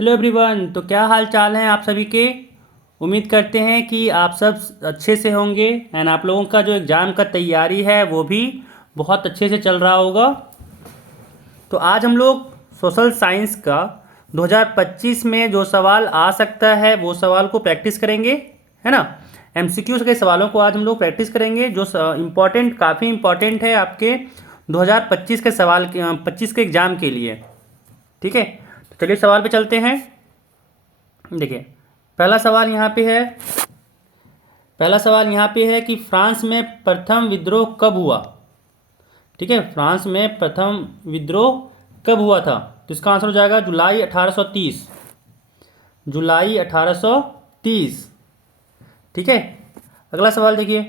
Hello everyone. तो क्या हाल चाल हैं आप सभी के। उम्मीद करते हैं कि आप सब अच्छे से होंगे एंड आप लोगों का जो एग्ज़ाम का तैयारी है वो भी बहुत अच्छे से चल रहा होगा। तो आज हम लोग सोशल साइंस का 2025 में जो सवाल आ सकता है वो सवाल को प्रैक्टिस करेंगे, है ना। एमसीक्यू के सवालों को आज हम लोग प्रैक्टिस करेंगे जो इम्पॉर्टेंट काफ़ी इम्पॉर्टेंट है आपके 2025 के सवाल के 25 के एग्ज़ाम के लिए। ठीक है, तो चलिए सवाल पे चलते हैं। देखिए, पहला सवाल यहाँ पे है कि फ्रांस में प्रथम विद्रोह कब हुआ। ठीक है, फ्रांस में प्रथम विद्रोह कब हुआ था। तो इसका आंसर हो जाएगा जुलाई 1830। जुलाई 1830। ठीक है, अगला सवाल देखिए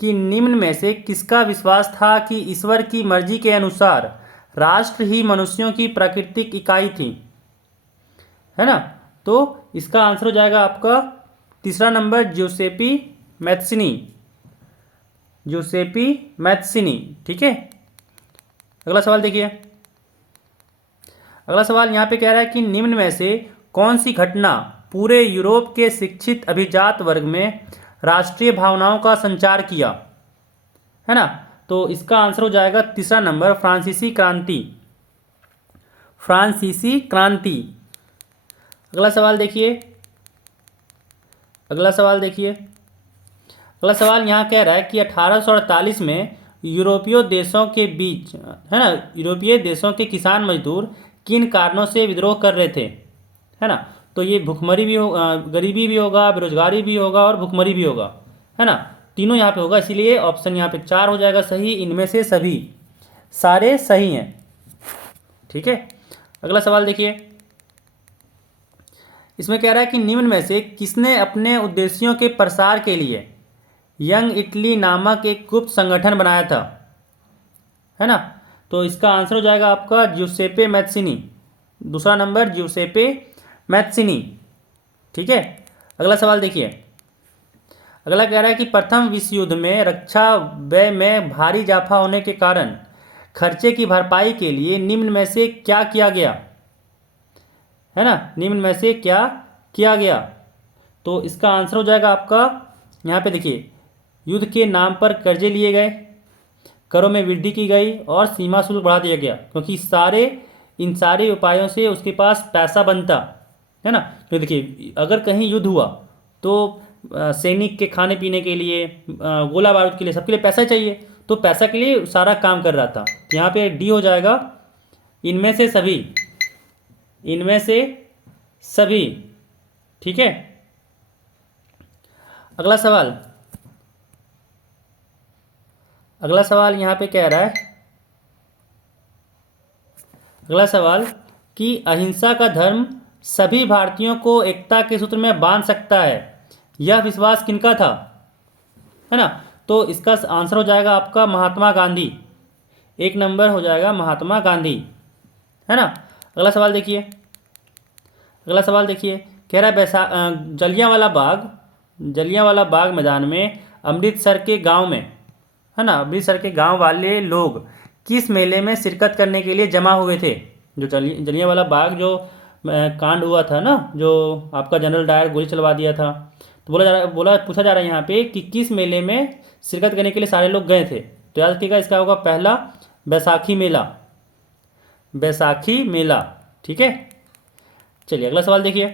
कि निम्न में से किसका विश्वास था कि ईश्वर की मर्जी के अनुसार राष्ट्र ही मनुष्यों की प्राकृतिक इकाई थी, है ना। तो इसका आंसर हो जाएगा आपका तीसरा नंबर, ज्यूसेपी मैथ्सिनी। ज्यूसेपी मैथ्सिनी। ठीक है, अगला सवाल देखिए। अगला सवाल यहाँ पे कह रहा है कि निम्न में से कौन सी घटना पूरे यूरोप के शिक्षित अभिजात वर्ग में राष्ट्रीय भावनाओं का संचार किया, है ना। तो इसका आंसर हो जाएगा तीसरा नंबर, फ्रांसीसी क्रांति। फ्रांसीसी क्रांति। अगला सवाल देखिए। अगला सवाल यहाँ कह रहा है कि 1848 में यूरोपीय देशों के बीच, है ना, यूरोपीय देशों के किसान मजदूर किन कारणों से विद्रोह कर रहे थे, है ना। तो ये भुखमरी भी हो, गरीबी भी होगा, बेरोजगारी भी होगा और भुखमरी भी होगा, है ना। तीनों यहाँ पे होगा, इसीलिए ऑप्शन यहाँ पे 4 हो जाएगा सही। इनमें से सभी सारे सही हैं। ठीक है, अगला सवाल देखिए। इसमें कह रहा है कि निम्न में से किसने अपने उद्देश्यों के प्रसार के लिए यंग इटली नामक एक गुप्त संगठन बनाया था, है ना। तो इसका आंसर हो जाएगा आपका ज्यूसेपे मैथ्सिनी। दूसरा नंबर, ज्यूसेपे मैथ्सिनी। ठीक है, अगला सवाल देखिए। अगला कह रहा है कि प्रथम विश्व युद्ध में रक्षा व्यय में भारी इजाफा होने के कारण खर्चे की भरपाई के लिए निम्न में से क्या किया गया, है ना। निम्न में से क्या किया गया। तो इसका आंसर हो जाएगा आपका यहाँ पे देखिए, युद्ध के नाम पर कर्जे लिए गए, करों में वृद्धि की गई और सीमा शुल्क बढ़ा दिया गया, क्योंकि इन सारे उपायों से उसके पास पैसा बनता, है ना। तो देखिए, अगर कहीं युद्ध हुआ तो सैनिक के खाने पीने के लिए, गोला बारूद के लिए, सबके लिए पैसा चाहिए। तो पैसा के लिए सारा काम कर रहा था। तो यहाँ पे डी हो जाएगा, इनमें से सभी। इनमें से सभी। ठीक है, अगला सवाल। अगला सवाल यहाँ पे कह रहा है, अगला सवाल कि अहिंसा का धर्म सभी भारतीयों को एकता के सूत्र में बांध सकता है, यह विश्वास किनका था, है ना। तो इसका आंसर हो जाएगा आपका महात्मा गांधी। एक नंबर हो जाएगा महात्मा गांधी, है ना। अगला सवाल देखिए। अगला सवाल देखिए, कह रहा है जलियांवाला बाग मैदान में अमृतसर के गांव में, है ना, अमृतसर के गांव वाले लोग किस मेले में शिरकत करने के लिए जमा हुए थे। जो जलियांवाला बाग जो कांड हुआ था ना, जो आपका जनरल डायर गोली चलवा दिया था, तो पूछा जा रहा है यहाँ पे कि किस मेले में शिरकत करने के लिए सारे लोग गए थे। तो याद रखिएगा, इसका होगा पहला बैसाखी मेला। बैसाखी मेला। ठीक है, चलिए अगला सवाल देखिए।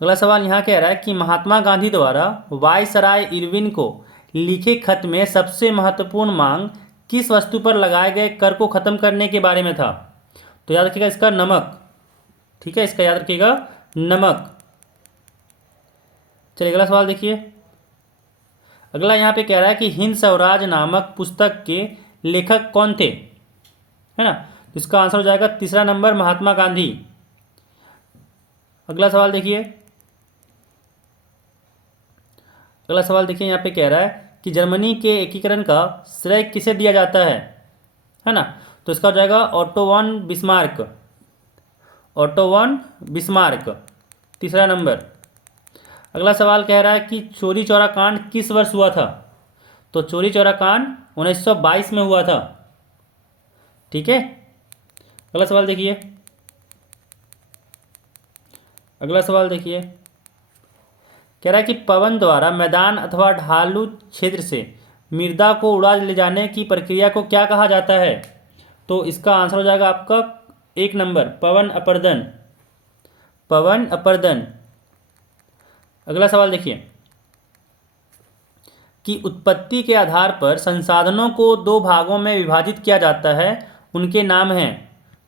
अगला सवाल यहाँ कह रहा है कि महात्मा गांधी द्वारा वायसराय इरविन को लिखे खत में सबसे महत्वपूर्ण मांग किस वस्तु पर लगाए गए कर को खत्म करने के बारे में था। तो याद रखिएगा इसका नमक। ठीक है, इसका याद रखिएगा नमक। चलिए अगला सवाल देखिए। अगला यहाँ पे कह रहा है कि हिंद स्वराज नामक पुस्तक के लेखक कौन थे, है ना। तो इसका आंसर हो जाएगा तीसरा नंबर, महात्मा गांधी। अगला सवाल देखिए। अगला सवाल देखिए, यहाँ पे कह रहा है कि जर्मनी के एकीकरण का श्रेय किसे दिया जाता है ना। तो इसका हो जाएगा auto von Bismarck. Auto von Bismarck, तीसरा नंबर। अगला सवाल कह रहा है कि चोरी चौरा कांड किस वर्ष हुआ था। तो चोरी चौरा कांड 1922 में हुआ था। ठीक है, अगला सवाल देखिए, अगला सवाल देखिए, कह रहा है कि पवन द्वारा मैदान अथवा ढालू क्षेत्र से मृदा को उड़ा ले जाने की प्रक्रिया को क्या कहा जाता है? तो इसका आंसर हो जाएगा आपका 1 नंबर, पवन अपर्दन, पवन अपर्दन। अगला सवाल देखिए कि उत्पत्ति के आधार पर संसाधनों को 2 भागों में विभाजित किया जाता है, उनके नाम हैं।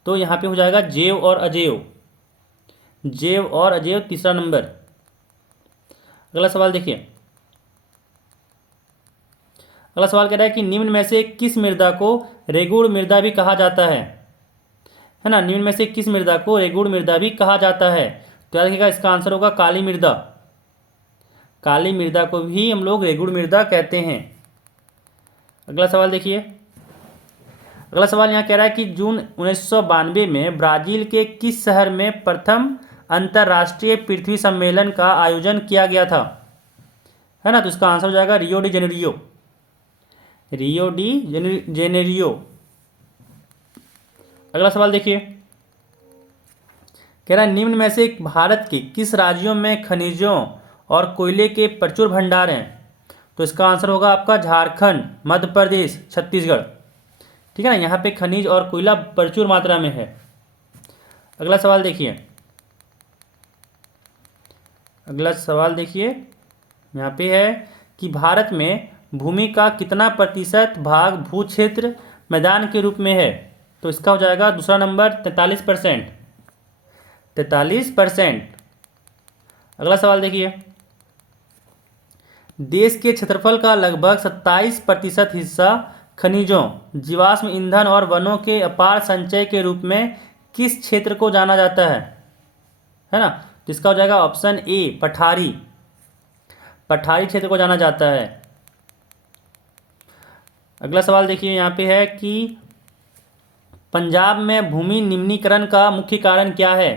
तो यहाँ पे हो जाएगा जैव और अजैव, जैव और अजैव, तीसरा नंबर। अगला सवाल देखिए, अगला सवाल कह रहा है कि निम्न में से किस मृदा को रेगुड़ मृदा भी कहा जाता है ना? निम्न में से किस मृदा को रेगुड़ मृदा भी कहा जाता है? तो याद रखिएगा इसका आंसर होगा काली मृदा, काली मृदा को भी हम लोग रेगुड़ मृदा कहते हैं। अगला सवाल देखिए, अगला सवाल यहाँ कह रहा है कि जून 1992 में ब्राजील के किस शहर में प्रथम अंतर्राष्ट्रीय पृथ्वी सम्मेलन का आयोजन किया गया था? है ना? तो इसका आंसर हो जाएगा Rio de Janeiro, Rio de Janeiro. अगला सवाल देखिए, कह रहा है निम्न में से भारत के किस राज्यों में खनिजों और कोयले के प्रचुर भंडार हैं? तो इसका आंसर होगा आपका झारखंड, मध्य प्रदेश, छत्तीसगढ़। ठीक है ना? यहाँ पे खनिज और कोयला प्रचुर मात्रा में है। अगला सवाल देखिए, अगला सवाल देखिए, यहाँ पे है कि भारत में भूमि का कितना प्रतिशत भाग भू क्षेत्र मैदान के रूप में है? तो इसका हो जाएगा दूसरा नंबर, 43%, 43%। अगला सवाल देखिए, देश के क्षेत्रफल का लगभग 27% हिस्सा खनिजों, जीवाश्म ईंधन और वनों के अपार संचय के रूप में किस क्षेत्र को जाना जाता है ना? तो इसका हो जाएगा ऑप्शन ए, पठारी, पठारी क्षेत्र को जाना जाता है। अगला सवाल देखिए, यहाँ पे है कि पंजाब में भूमि निम्नीकरण का मुख्य कारण क्या है?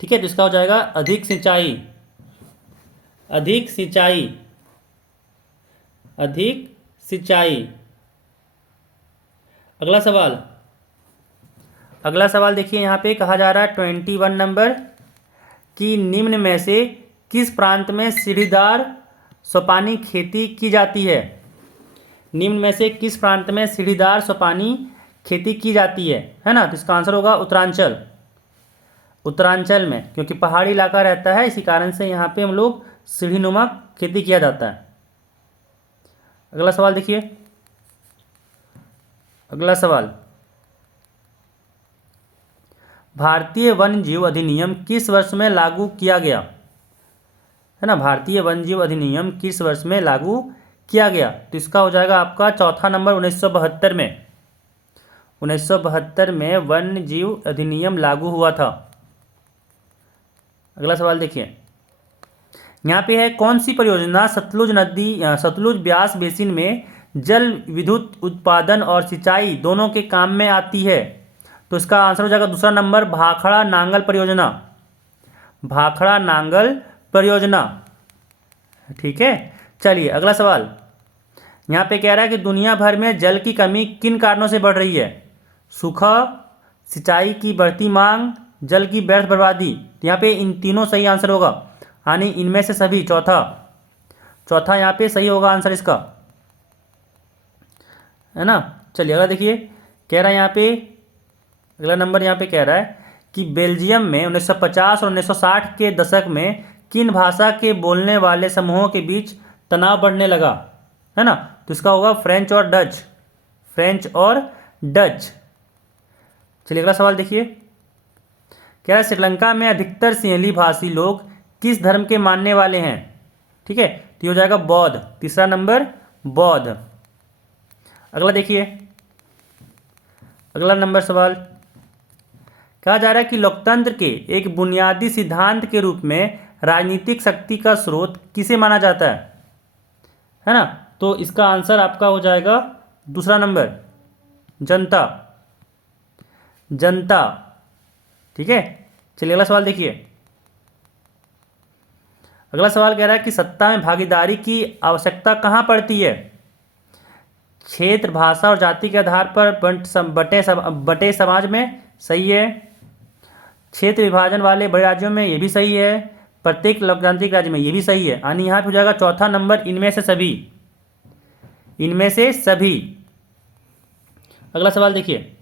ठीक है, तो इसका हो जाएगा अधिक सिंचाई, अधिक सिंचाई, अधिक सिंचाई। अगला सवाल, अगला सवाल देखिए, यहाँ पे कहा जा रहा है 21 नंबर कि निम्न में से किस प्रांत में सीढ़ीदार सोपानी खेती की जाती है? निम्न में से किस प्रांत में सीढ़ीदार सोपानी खेती की जाती है ना? तो इसका आंसर होगा उत्तरांचल, उत्तरांचल में, क्योंकि पहाड़ी इलाका रहता है, इसी कारण से यहाँ पे हम लोग सीढ़ीनुमा खेती किया जाता है। अगला सवाल देखिए, अगला सवाल, भारतीय वन्यजीव अधिनियम किस वर्ष में लागू किया गया? है ना? भारतीय वन्यजीव अधिनियम किस वर्ष में लागू किया गया? तो इसका हो जाएगा आपका चौथा नंबर, 1972 में, 1972 में वन्यजीव अधिनियम लागू हुआ था। अगला सवाल देखिए, यहाँ पे है कौन सी परियोजना सतलुज नदी, सतलुज ब्यास बेसिन में जल विद्युत उत्पादन और सिंचाई दोनों के काम में आती है? तो इसका आंसर हो जाएगा दूसरा नंबर, भाखड़ा नांगल परियोजना, भाखड़ा नांगल परियोजना। ठीक है, चलिए अगला सवाल, यहाँ पे कह रहा है कि दुनिया भर में जल की कमी किन कारणों से बढ़ रही है? सूखा, सिंचाई की बढ़ती मांग, जल की व्यर्थ बर्बादी। तो यहाँ पे इन तीनों सही आंसर होगा, यानी इनमें से सभी, चौथा, चौथा यहाँ पे सही होगा आंसर इसका, है ना? चलिए अगला देखिए, कह रहा है यहाँ पे अगला नंबर, यहाँ पे कह रहा है कि बेल्जियम में 1950 और 1960 के दशक में किन भाषा के बोलने वाले समूहों के बीच तनाव बढ़ने लगा? है ना? तो इसका होगा फ्रेंच और डच, फ्रेंच और डच। चलिए अगला सवाल देखिए, कह रहा है श्रीलंका में अधिकतर सिंहली भाषी लोग किस धर्म के मानने वाले हैं? ठीक है, तो ये हो जाएगा बौद्ध, तीसरा नंबर, बौद्ध। अगला देखिए, अगला नंबर सवाल, कहा जा रहा है कि लोकतंत्र के एक बुनियादी सिद्धांत के रूप में राजनीतिक शक्ति का स्रोत किसे माना जाता है ना? तो इसका आंसर आपका हो जाएगा दूसरा नंबर, जनता, जनता। ठीक है, चलिए अगला सवाल देखिए, अगला सवाल कह रहा है कि सत्ता में भागीदारी की आवश्यकता कहाँ पड़ती है? क्षेत्र, भाषा और जाति के आधार पर बटे समाज में, सही है। क्षेत्र विभाजन वाले बड़े राज्यों में, ये भी सही है। प्रत्येक लोकतांत्रिक राज्य में, ये भी सही है। यानी यहाँ पे हो जाएगा चौथा नंबर, इनमें से सभी, इनमें से सभी। अगला सवाल देखिए,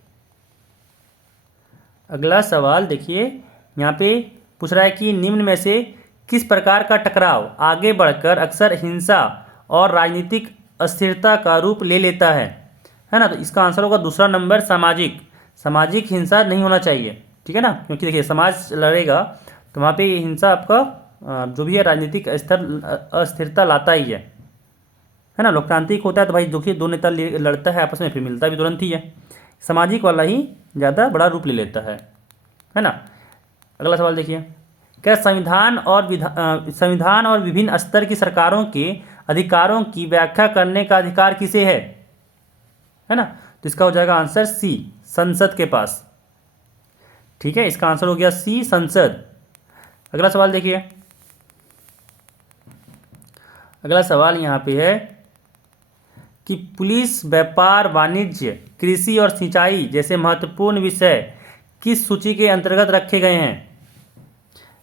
अगला सवाल देखिए, यहाँ पे पूछ रहा है कि निम्न में से किस प्रकार का टकराव आगे बढ़कर अक्सर हिंसा और राजनीतिक अस्थिरता का रूप ले लेता है ना। तो इसका आंसर होगा दूसरा नंबर, सामाजिक। सामाजिक हिंसा नहीं होना चाहिए, ठीक है ना, क्योंकि देखिए समाज लड़ेगा तो वहाँ पे हिंसा आपका जो भी है राजनीतिक अस्थिरता लाता ही है ना। लोकतांत्रिक होता है तो भाई देखिए दो नेता लड़ता है आपस में, फिर मिलता भी तुरंत ही है। सामाजिक वाला ही ज़्यादा बड़ा रूप ले लेता है ना। अगला सवाल देखिए, क्या संविधान और विभिन्न स्तर की सरकारों के अधिकारों की व्याख्या करने का अधिकार किसे है ना। तो इसका हो जाएगा आंसर सी, संसद के पास। ठीक है, इसका आंसर हो गया सी, संसद। अगला सवाल देखिए, अगला सवाल यहाँ पे है कि पुलिस, व्यापार, वाणिज्य, कृषि और सिंचाई जैसे महत्वपूर्ण विषय किस सूची के अंतर्गत रखे गए हैं,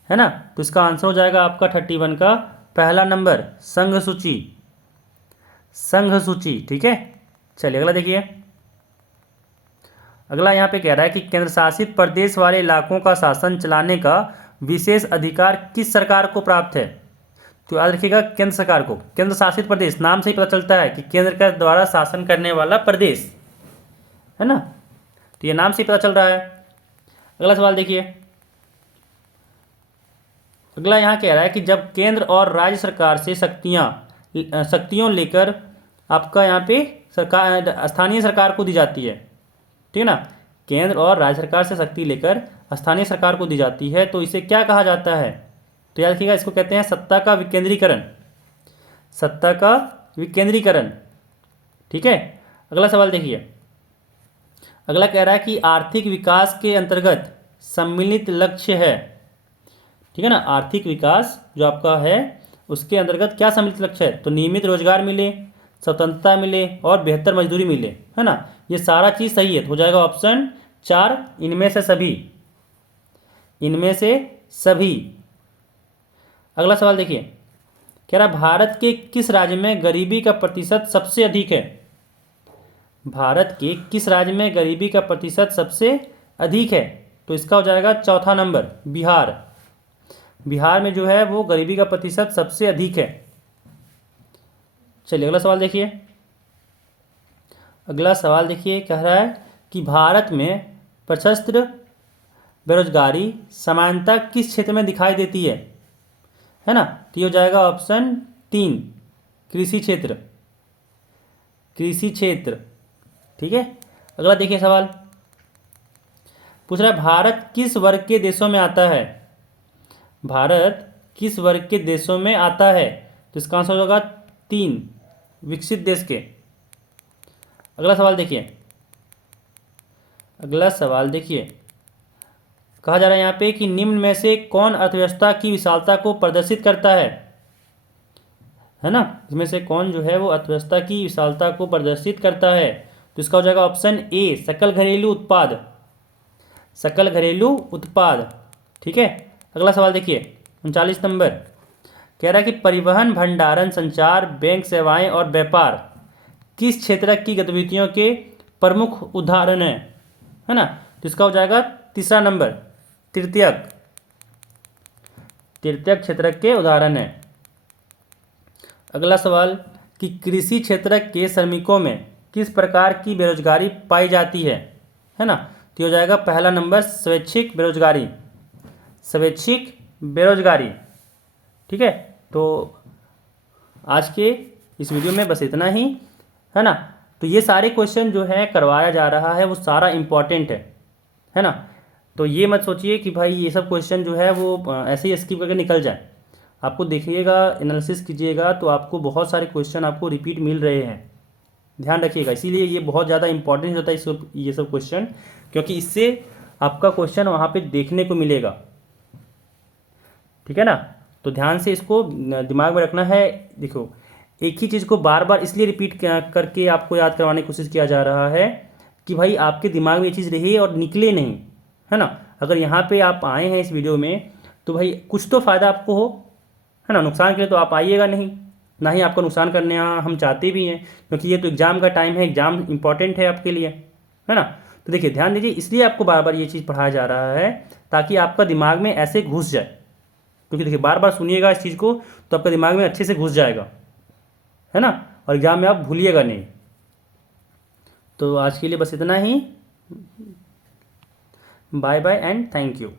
है ना। तो इसका आंसर हो जाएगा आपका 31 का पहला नंबर, संघ सूची, संघ सूची। ठीक है, चलिए अगला देखिए। अगला यहाँ पे कह रहा है कि केंद्र शासित प्रदेश वाले इलाकों का शासन चलाने का विशेष अधिकार किस सरकार को प्राप्त है। तो याद रखिएगा केंद्र सरकार को। केंद्र शासित प्रदेश, नाम से ही पता चलता है कि केंद्र के द्वारा शासन करने वाला प्रदेश, है ना। तो ये नाम से ही पता चल रहा है। अगला सवाल देखिए, अगला यहाँ कह रहा है कि जब केंद्र और राज्य सरकार से शक्तियों लेकर आपका यहाँ पे सरकार स्थानीय सरकार को दी जाती है, ठीक है ना। केंद्र और राज्य सरकार से शक्ति लेकर स्थानीय सरकार को दी जाती है तो इसे क्या कहा जाता है। तो याद रखिएगा, इसको कहते हैं सत्ता का विकेंद्रीकरण, सत्ता का विकेंद्रीकरण। ठीक है, अगला सवाल देखिए, अगला कह रहा है कि आर्थिक विकास के अंतर्गत सम्मिलित लक्ष्य है, ठीक है ना। आर्थिक विकास जो आपका है उसके अंतर्गत क्या सम्मिलित लक्ष्य है। तो नियमित रोजगार मिले, स्वतंत्रता मिले और बेहतर मजदूरी मिले, है ना। ये सारा चीज़ सही है, तो हो जाएगा ऑप्शन 4, इनमें से सभी, इनमें से सभी। अगला सवाल देखिए, कह रहा भारत के किस राज्य में गरीबी का प्रतिशत सबसे अधिक है। भारत के किस राज्य में गरीबी का प्रतिशत सबसे अधिक है। तो इसका हो जाएगा चौथा नंबर, बिहार। बिहार में जो है वो गरीबी का प्रतिशत सबसे अधिक है। चलिए अगला सवाल देखिए, अगला सवाल देखिए, कह रहा है कि भारत में प्रशस्त्र बेरोजगारी सामान्यतः किस क्षेत्र में दिखाई देती है ना। तो ये हो जाएगा ऑप्शन 3, कृषि क्षेत्र, कृषि क्षेत्र। ठीक है, अगला देखिए सवाल पूछ रहा है भारत किस वर्ग के देशों में आता है। भारत किस वर्ग के देशों में आता है। तो इसका आंसर होगा 3, विकसित देश के। अगला सवाल देखिए, अगला सवाल देखिए, कहा जा रहा है यहाँ पे कि निम्न में से कौन अर्थव्यवस्था की विशालता को प्रदर्शित करता है ना। इसमें से कौन जो है वो अर्थव्यवस्था की विशालता को प्रदर्शित करता है। तो इसका हो जाएगा ऑप्शन ए, सकल घरेलू उत्पाद, सकल घरेलू उत्पाद। ठीक है, अगला सवाल देखिए 39 नंबर, कह रहा है कि परिवहन, भंडारण, संचार, बैंक सेवाएं और व्यापार किस क्षेत्र की गतिविधियों के प्रमुख उदाहरण है ना। तो इसका हो जाएगा तीसरा नंबर, तृतीयक, तृतीयक क्षेत्र के उदाहरण है। अगला सवाल कि कृषि क्षेत्र के श्रमिकों में किस प्रकार की बेरोजगारी पाई जाती है ना। तो हो जाएगा पहला नंबर, स्वैच्छिक बेरोजगारी, स्वैच्छिक बेरोजगारी। ठीक है, तो आज के इस वीडियो में बस इतना ही, है ना। तो ये सारे क्वेश्चन जो है करवाया जा रहा है वो सारा इम्पॉर्टेंट है ना। तो ये मत सोचिए कि भाई ये सब क्वेश्चन जो है वो ऐसे ही स्किप करके निकल जाए। आपको देखिएगा, एनालिसिस कीजिएगा तो आपको बहुत सारे क्वेश्चन आपको रिपीट मिल रहे हैं, ध्यान रखिएगा। इसीलिए ये बहुत ज़्यादा इंपॉर्टेंट होता है ये सब क्वेश्चन, क्योंकि इससे आपका क्वेश्चन वहाँ पे देखने को मिलेगा, ठीक है ना। तो ध्यान से इसको दिमाग में रखना है। देखो, एक ही चीज़ को बार बार इसलिए रिपीट करके आपको याद करवाने की कोशिश किया जा रहा है कि भाई आपके दिमाग में ये चीज़ रहे और निकले नहीं, है ना। अगर यहाँ पे आप आए हैं इस वीडियो में तो भाई कुछ तो फ़ायदा आपको हो, है ना। नुकसान के लिए तो आप आइएगा नहीं, ना ही आपका नुकसान करने यहाँ हम चाहते भी हैं, क्योंकि ये तो एग्ज़ाम का टाइम है, एग्ज़ाम इंपॉर्टेंट है आपके लिए, है ना। तो देखिए ध्यान दीजिए, इसलिए आपको बार बार ये चीज़ पढ़ाया जा रहा है ताकि आपका दिमाग में ऐसे घुस जाए, क्योंकि देखिए बार बार सुनिएगा इस चीज़ को तो आपका दिमाग में अच्छे से घुस जाएगा, है ना, और एग्ज़ाम में आप भूलिएगा नहीं। तो आज के लिए बस इतना ही। Bye bye and thank you.